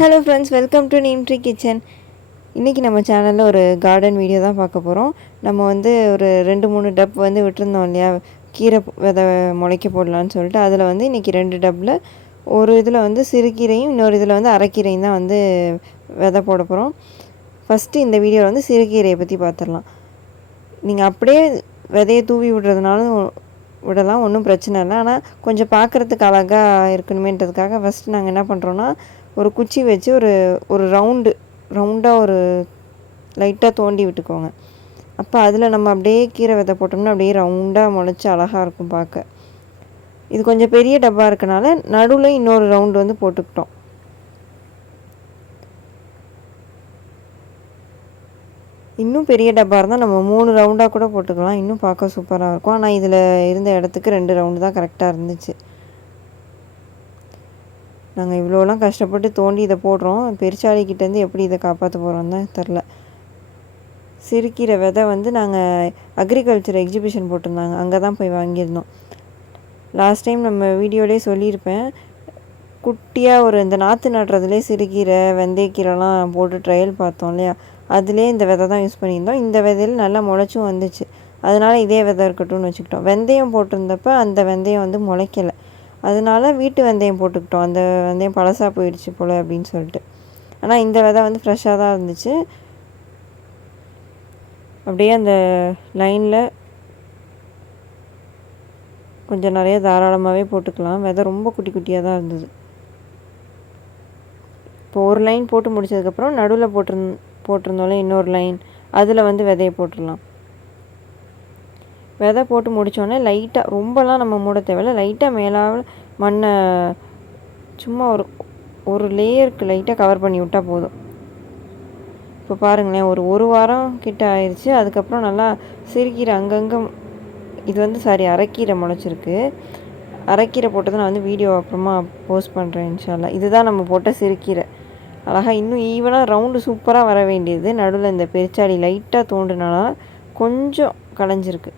Hello friends, welcome to neem tree kitchen. இன்றைக்கி நம்ம சேனலில் ஒரு கார்டன் வீடியோ தான் பார்க்க போகிறோம். நம்ம வந்து ஒரு 2-3 டப் வந்து விட்டுருந்தோம் இல்லையா, கீரை விதை முளைக்க போடலான்னு சொல்லிட்டு. அதில் வந்து இன்றைக்கி 2 டப்பில் ஒரு இதில் வந்து சிறுகீரையும் இன்னொரு இதில் வந்து அரைக்கீரையும் தான் வந்து விதை போட போகிறோம். ஃபஸ்ட்டு இந்த வீடியோவில் வந்து சிறுகீரையை பற்றி பார்த்துடலாம். நீங்கள் அப்படியே விதையை தூவி விடுறதுனாலும் விடலாம், ஒன்றும் பிரச்சனை இல்லை. ஆனால் கொஞ்சம் பார்க்குறதுக்கு அழகாக இருக்கணுமேன்றதுக்காக ஃபஸ்ட்டு நாங்கள் என்ன பண்ணுறோன்னா, ஒரு குச்சி வச்சு ஒரு ஒரு ரவுண்டாக ஒரு லைட்டாக தோண்டி விட்டுக்கோங்க. அப்போ அதில் நம்ம அப்படியே கீரை விதை போட்டோம்னா அப்படியே ரவுண்டாக முளைச்சி அழகாக இருக்கும் பார்க்க. இது கொஞ்சம் பெரிய டப்பா இருக்கனால நடுவில் இன்னொரு ரவுண்டு வந்து போட்டுக்கிட்டோம். இன்னும் பெரிய டப்பா இருந்தால் நம்ம 3 ரவுண்டாக கூட போட்டுக்கலாம், இன்னும் பார்க்க சூப்பராக இருக்கும். ஆனால் இதில் இருந்த இடத்துக்கு 2 ரவுண்டு தான் கரெக்டாக இருந்துச்சு. நாங்கள் இவ்வளோலாம் கஷ்டப்பட்டு தோண்டி இதை போடுறோம். பெருச்சாளிக்கிட்டேருந்து எப்படி இதை காப்பாற்ற போகிறோம் தான் தெரில. சிறுகீரை விதை வந்து நாங்கள் அக்ரிகல்ச்சர் எக்ஸிபிஷன் போட்டிருந்தாங்க, அங்கே தான் போய் வாங்கியிருந்தோம். லாஸ்ட் டைம் நம்ம வீடியோலேயே சொல்லியிருப்பேன், குட்டியாக ஒரு இந்த நாற்று நடுறதுலேயே சிறுகீரை வெந்தயக்கீரைலாம் போட்டு ட்ரையல் பார்த்தோம் இல்லையா, அதிலே இந்த விதை தான் யூஸ் பண்ணியிருந்தோம். இந்த விதையில் நல்லா முளைச்சும் வந்துச்சு. அதனால் இதே விதை இருக்கட்டும்னு வச்சுக்கிட்டோம். வெந்தயம் போட்டிருந்தப்ப அந்த வெந்தயம் வந்து முளைக்கலை, அதனால் வீட்டு வெந்தயம் போட்டுக்கிட்டோம். அந்த வெந்தயம் பழசாக போயிடுச்சு போல் அப்படின்னு சொல்லிட்டு. ஆனால் இந்த விதை வந்து ஃப்ரெஷ்ஷாக தான் இருந்துச்சு. அப்படியே அந்த லைனில் கொஞ்சம் நிறைய தாராளமாகவே போட்டுக்கலாம். விதை ரொம்ப குட்டி குட்டியாக தான் இருந்தது. இப்போ ஒரு லைன் போட்டு முடிச்சதுக்கப்புறம் நடுவில் போட்டிருந்தோம்ல இன்னொரு லைன், அதில் வந்து விதையை போட்டுடலாம். விதை போட்டு முடித்தோடனே லைட்டாக, ரொம்பலாம் நம்ம மூட தேவையில்லை, லைட்டாக மேலால் மண்ணை சும்மா ஒரு லேயருக்கு லைட்டாக கவர் பண்ணி விட்டால் போதும். இப்போ பாருங்களேன், ஒரு வாரம் கிட்ட ஆயிடுச்சு. அதுக்கப்புறம் நல்லா சிறுகீரை அங்கங்கே, இது வந்து அரைக்கீரை முளைச்சிருக்கு. அரைக்கீரை போட்டதை நான் வந்து வீடியோ அப்புறமா போஸ்ட் பண்ணுறேன் இன்ஷால்லா. இதுதான் நம்ம போட்ட சிறுகீரை. அழகாக இன்னும் ஈவனாக ரவுண்டு சூப்பராக வர வேண்டியது. நடுவில் இந்த பெருச்சாளி லைட்டாக தோன்றுனால கொஞ்சம் களைஞ்சிருக்கு.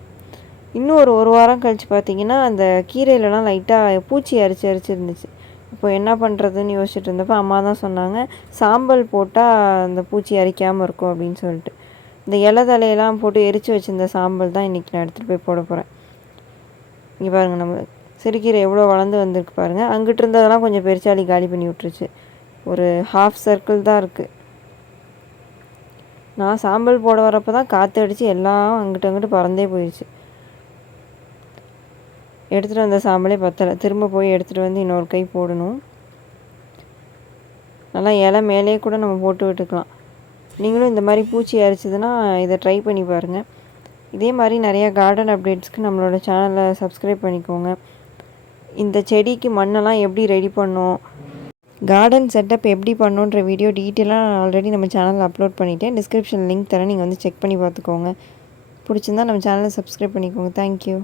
இன்னும் ஒரு வாரம் கழித்து பார்த்திங்கன்னா அந்த கீரையிலலாம் லைட்டாக பூச்சி அரிச்சு இருந்துச்சு. இப்போ என்ன பண்ணுறதுன்னு யோசிச்சுட்டு இருந்தப்போ அம்மா தான் சொன்னாங்க, சாம்பல் போட்டால் அந்த பூச்சி அரிக்காமல் இருக்கும் அப்படின்னு சொல்லிட்டு. இந்த இலை தலையெல்லாம் போட்டு எரித்து வச்சுருந்த சாம்பல் தான் இன்றைக்கி நான் எடுத்துகிட்டு போய் போட போகிறேன். இங்கே பாருங்கள், நம்ம சிறுகீரை எவ்வளோ வளர்ந்து வந்திருக்கு பாருங்கள். அங்கிட்டு இருந்ததெல்லாம் கொஞ்சம் பெருச்சாளி காலி பண்ணி விட்டுருச்சு. ஒரு ஹாஃப் சர்க்கிள் தான் இருக்குது. நான் சாம்பல் போட வரப்போ தான் காற்று அடித்து எல்லாம் அங்கிட்டு பறந்தே போயிடுச்சு. எடுத்துகிட்டு வந்த சாம்பலே பத்தலை, திரும்ப போய் எடுத்துகிட்டு வந்து இன்னொரு கை போடணும். நல்லா இலை மேலே கூட நம்ம போட்டு விட்டுக்கலாம். நீங்களும் இந்த மாதிரி பூச்சி அரிச்சதுன்னா இதை ட்ரை பண்ணி பாருங்கள். இதே மாதிரி நிறையா கார்டன் அப்டேட்ஸ்க்கு நம்மளோட சேனலை சப்ஸ்கிரைப் பண்ணிக்கோங்க. இந்த செடிக்கு மண்ணெல்லாம் எப்படி ரெடி பண்ணோம், கார்டன் செட்டப் எப்படி பண்ணோன்ற வீடியோ டீட்டெயிலாக ஆல்ரெடி நம்ம சேனலில் அப்லோட் பண்ணிவிட்டேன். டிஸ்கிரிப்ஷன் லிங்க் தரேன், நீங்கள் வந்து செக் பண்ணி பார்த்துக்கோங்க. பிடிச்சிருந்தா நம்ம சேனலை சப்ஸ்கிரைப் பண்ணிக்கோங்க. தேங்க்யூ.